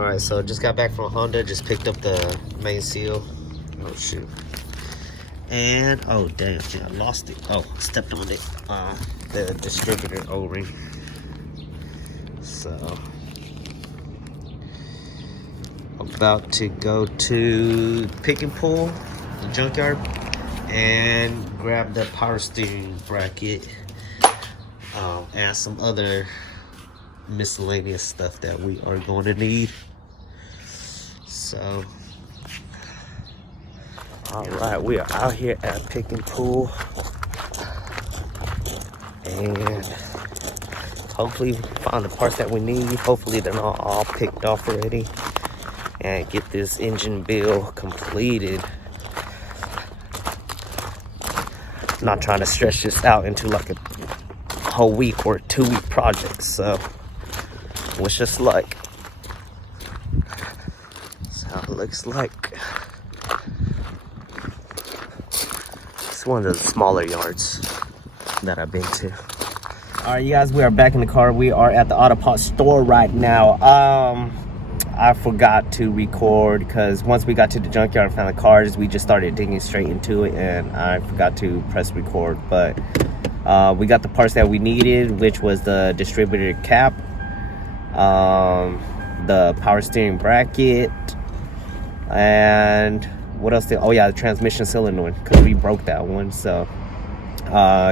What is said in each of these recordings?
Alright, so just got back from Honda, just picked up the main seal. Oh shoot. And oh damn, I lost it. Oh, stepped on it. The distributor O-ring. So about to go to pick and pull the junkyard and grab the power steering bracket and some other miscellaneous stuff that we are going to need. So all right, we are out here at pick and pull and hopefully find the parts that we need. Hopefully they're not all picked off already, and get this engine build completed. Not trying to stretch this out into like a whole week or 2-week project, so wish us luck. That's how it looks like. It's one of the smaller yards that I've been to. All right, you guys, we are back in the car. We are at the auto parts store right now. I forgot to record because once we got to the junkyard and found the cars, we just started digging straight into it, and I forgot to press record. But we got the parts that we needed, which was the distributor cap, the power steering bracket, and what else oh yeah, the transmission solenoid, because we broke that one. So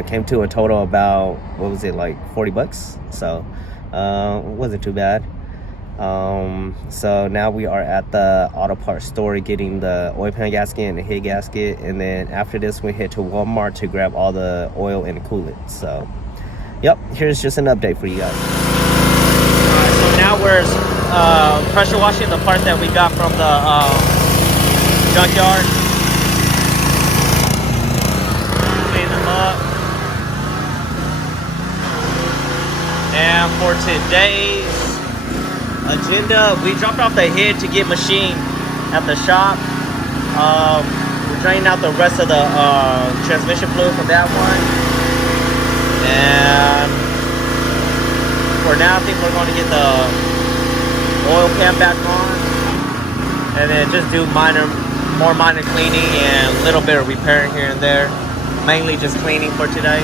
came to a total about, what was it, like 40 bucks. So it wasn't too bad. So now we are at the auto parts store getting the oil pan gasket and the head gasket, and then after this we head to Walmart to grab all the oil and the coolant. So yep, here's just an update for you guys. Alright, so now we're pressure washing the parts that we got from the junkyard. Clean them up. And for today's agenda, we dropped off the head to get machined at the shop. We're draining out the rest of the transmission fluid from that one. And for now, I think we're going to get the oil pan back on, and then just do more minor cleaning and a little bit of repairing here and there. Mainly just cleaning for today.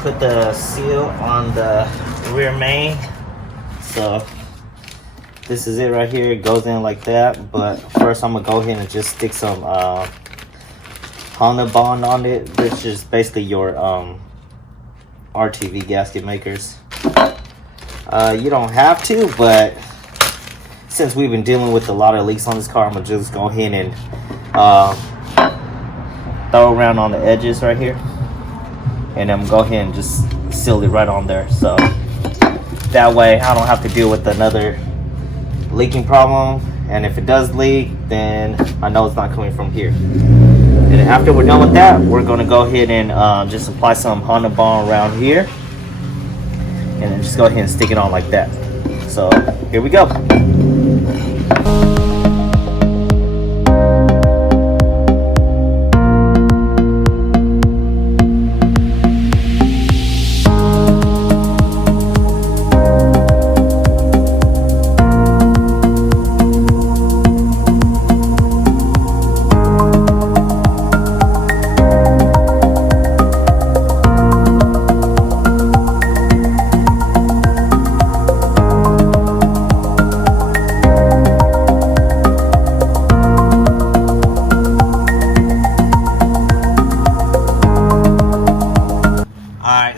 Put the seal on the rear main. So this is it right here. It goes in like that, but first I'm gonna go ahead and just stick some Honda bond on it, which is basically your RTV gasket makers. You don't have to, but since we've been dealing with a lot of leaks on this car, I'm gonna just go ahead and throw around on the edges right here, and I'm gonna go ahead and just seal it right on there, so that way I don't have to deal with another leaking problem. And if it does leak, then I know it's not coming from here. And then after we're done with that, we're going to go ahead and just apply some Honda bond around here, and then just go ahead and stick it on like that. So here we go.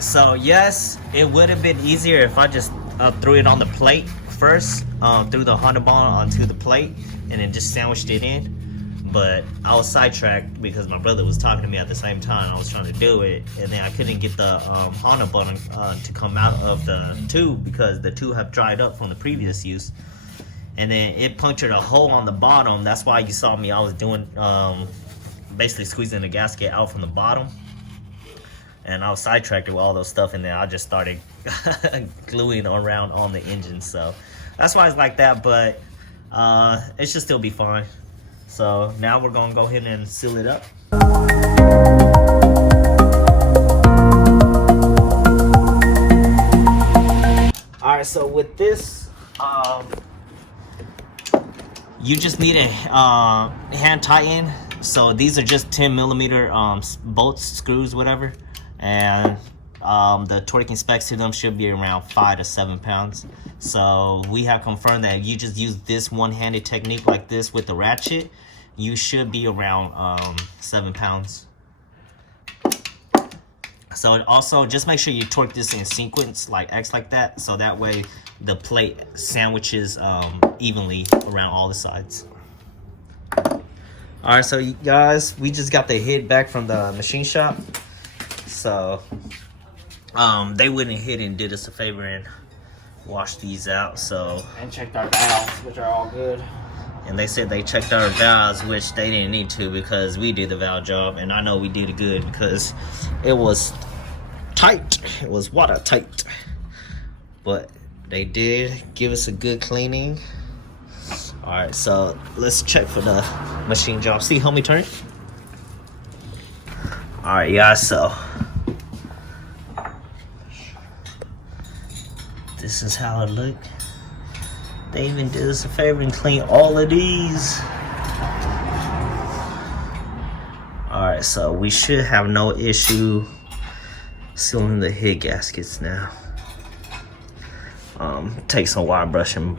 So yes, it would have been easier if I just threw it on the plate first, threw the Honda bond onto the plate, and then just sandwiched it in. But I was sidetracked because my brother was talking to me at the same time. I was trying to do it, and then I couldn't get the Honda bond to come out of the tube because the tube have dried up from the previous use. And then it punctured a hole on the bottom. That's why you saw me, I was doing basically squeezing the gasket out from the bottom. And I was sidetracked with all those stuff, and then I just started gluing around on the engine. So that's why it's like that, but it should still be fine. So now we're gonna go ahead and seal it up. All right, so with this, you just need a hand tighten. So these are just 10mm bolts, screws, whatever, and the torquing specs to them should be around 5 to 7 pounds. So we have confirmed that if you just use this one-handed technique like this with the ratchet, you should be around 7 pounds. So also just make sure you torque this in sequence like X like that, so that way the plate sandwiches evenly around all the sides. All right, so you guys, we just got the hit back from the machine shop. So they went ahead and did us a favor and washed these out. So and checked our valves, which are all good. And they said they checked our valves, which they didn't need to because we did the valve job, and I know we did it good because it was tight. It was watertight. But they did give us a good cleaning. All right, so let's check for the machine job. See, help me turn it. All right, yeah, so this is how it looked. They even did us a favor and clean all of these. All right, so we should have no issue sealing the head gaskets now. Take some wire brush and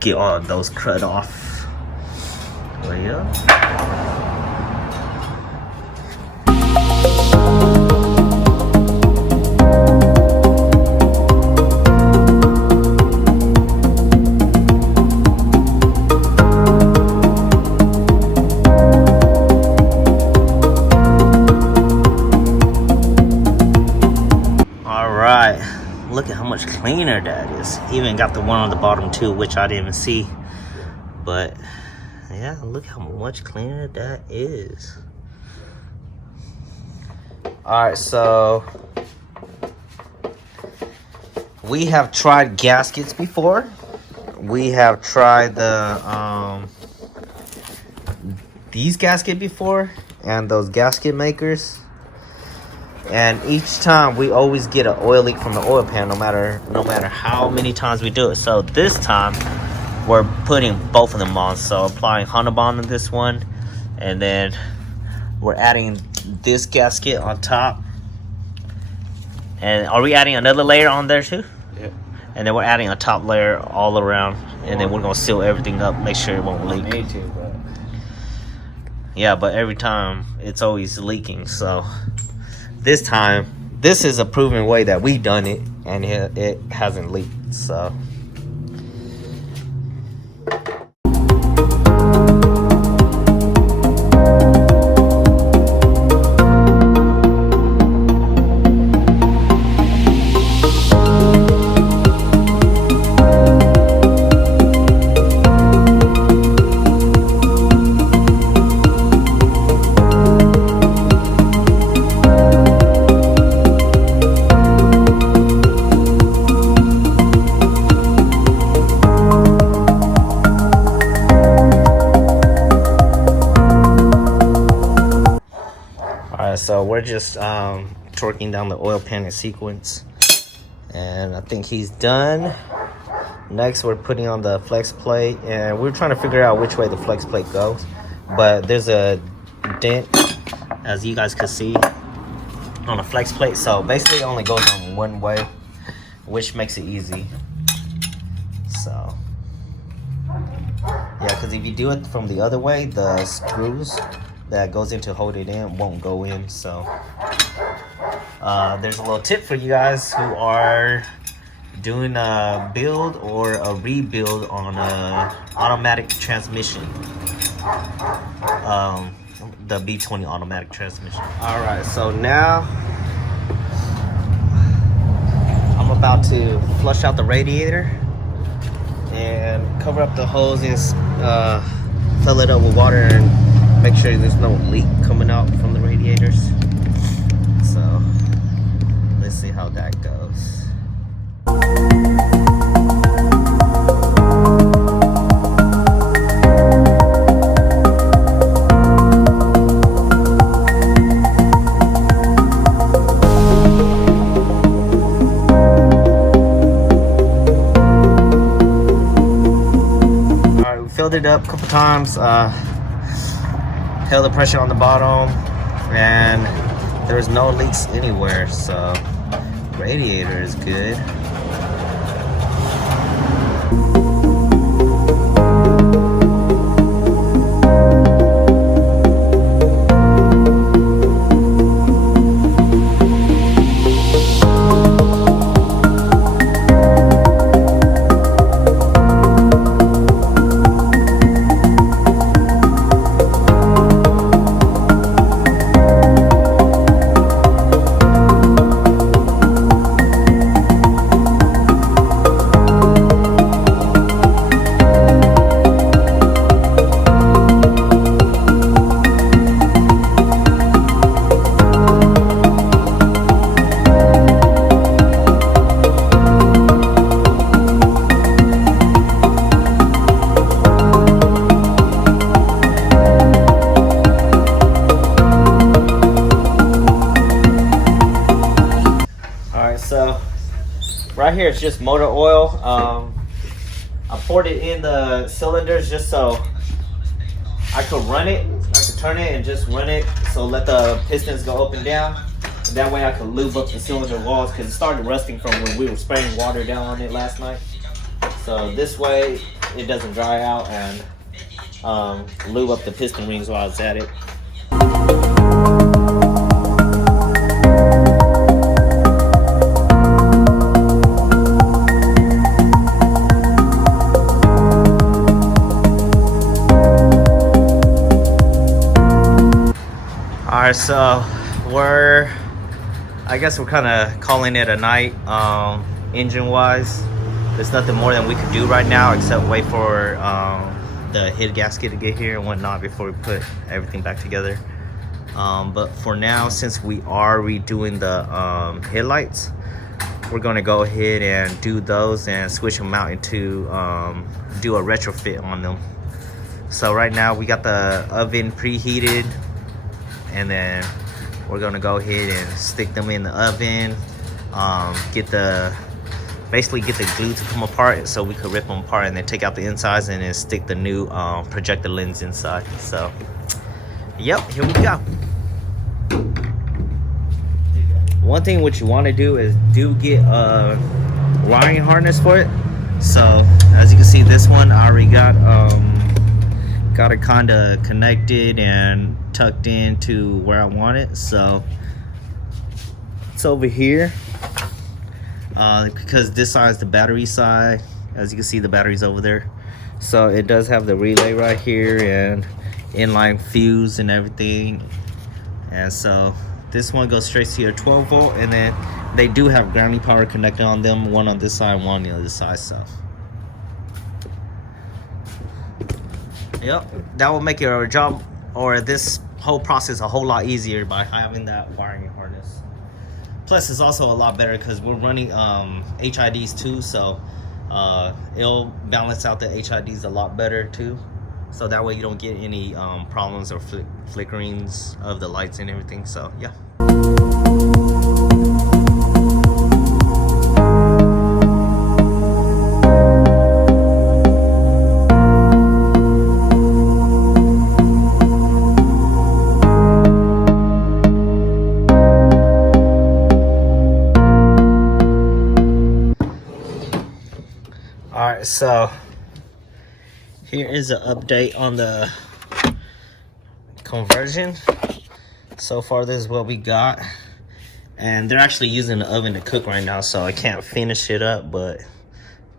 get all of those crud off. There you go. Look at how much cleaner that is. Even got the one on the bottom too, which I didn't even see. But yeah, look how much cleaner that is. All right, so we have tried gaskets before. We have tried the these gasket before, and those gasket makers. And each time we always get an oil leak from the oil pan, no matter how many times we do it. So this time we're putting both of them on. So applying Honda Bond on this one, and then we're adding this gasket on top. And are we adding another layer on there too? Yeah. And then we're adding a top layer all around, and then we're gonna seal everything up, make sure it won't leak. Need to, but yeah, but every time it's always leaking. So this time, this is a proven way that we've done it, and it hasn't leaked. So so we're just torquing down the oil pan in sequence, and I think he's done. Next, we're putting on the flex plate, and we're trying to figure out which way the flex plate goes, but there's a dent, as you guys can see, on the flex plate. So basically it only goes on one way, which makes it easy. So yeah, because if you do it from the other way, the screws that goes into hold it in won't go in. So there's a little tip for you guys who are doing a build or a rebuild on a automatic transmission, the B20 automatic transmission. All right, so now I'm about to flush out the radiator and cover up the hose and fill it up with water and make sure there's no leak coming out from the radiators. So let's see how that goes. filled it up a couple times, held the pressure on the bottom, and there was no leaks anywhere, so radiator is good. So right here it's just motor oil. I poured it in the cylinders just so I could run it. I could turn it and just run it, so let the pistons go up and down. And that way I could lube up the cylinder walls, because it started rusting from when we were spraying water down on it last night. So this way it doesn't dry out, and lube up the piston rings while it's at it. Alright, so I guess we're kind of calling it a night. Engine wise, there's nothing more than we could do right now except wait for the head gasket to get here and whatnot before we put everything back together. But for now, since we are redoing the headlights, we're going to go ahead and do those and switch them out into do a retrofit on them. So right now we got the oven preheated, and then we're gonna go ahead and stick them in the oven, basically get the glue to come apart so we could rip them apart, and then take out the insides and then stick the new projector lens inside. So yep, here we go. One thing what you want to do is get a wiring harness for it. So as you can see, this one I already got it kind of connected and tucked into where I want it. So it's over here, because this side is the battery side. As you can see, the battery's over there. So it does have the relay right here and inline fuse and everything. And so this one goes straight to your 12 volt, and then they do have grounding power connected on them, one on this side, one on the other side. So yep, that will make your job, or this whole process, a whole lot easier by having that wiring harness. Plus it's also a lot better because we're running HIDs too, so it'll balance out the HIDs a lot better too, so that way you don't get any problems or flickerings of the lights and everything. So yeah. Alright, so here is an update on the conversion. So far this is what we got, and they're actually using the oven to cook right now, so I can't finish it up, but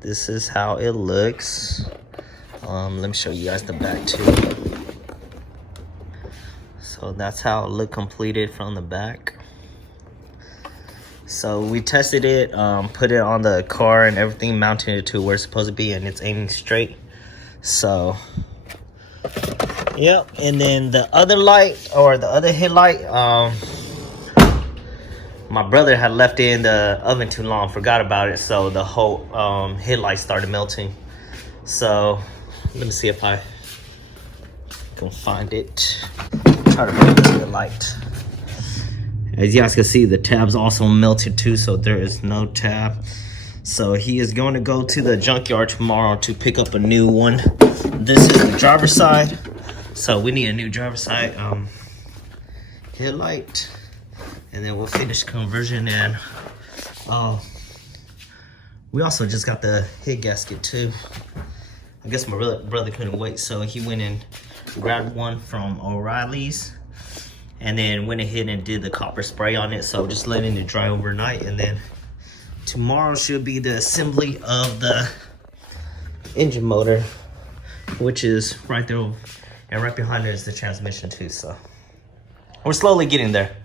this is how it looks. Let me show you guys the back too. So that's how it looked completed from the back. So we tested it, put it on the car and everything, mounted it to where it's supposed to be, and it's aiming straight. So yep. And then the other light, or the other headlight, my brother had left it in the oven too long, forgot about it, so the whole headlight started melting. So let me see if I can find it. Try to bring it to the light. As you guys can see, the tabs also melted too, so there is no tab. So he is going to go to the junkyard tomorrow to pick up a new one. This is the driver's side. So we need a new driver's side headlight. And then we'll finish conversion, and we also just got the head gasket too. I guess my brother couldn't wait, so he went and grabbed one from O'Reilly's and then went ahead and did the copper spray on it. So just letting it dry overnight, and then tomorrow should be the assembly of the engine motor, which is right there, and right behind it is the transmission too. So we're slowly getting there.